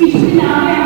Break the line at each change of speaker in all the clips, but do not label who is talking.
İçtiler.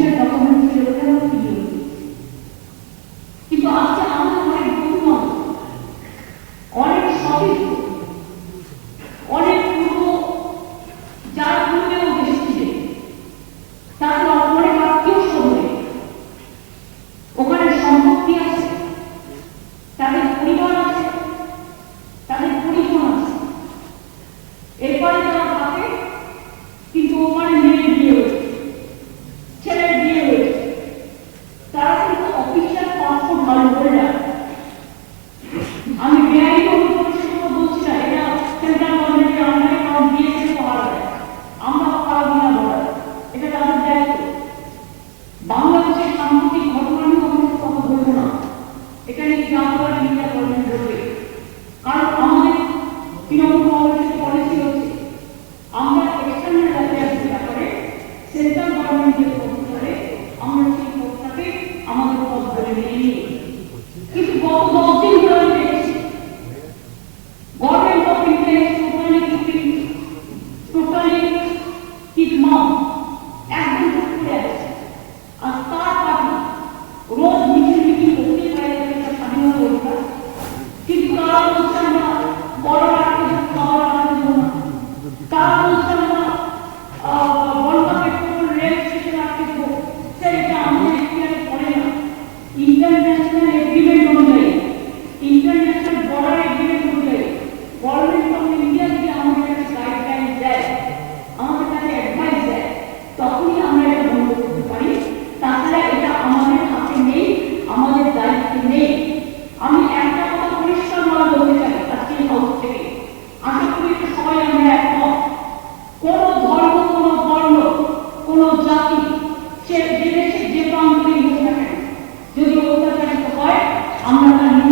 pode olhar. Amém.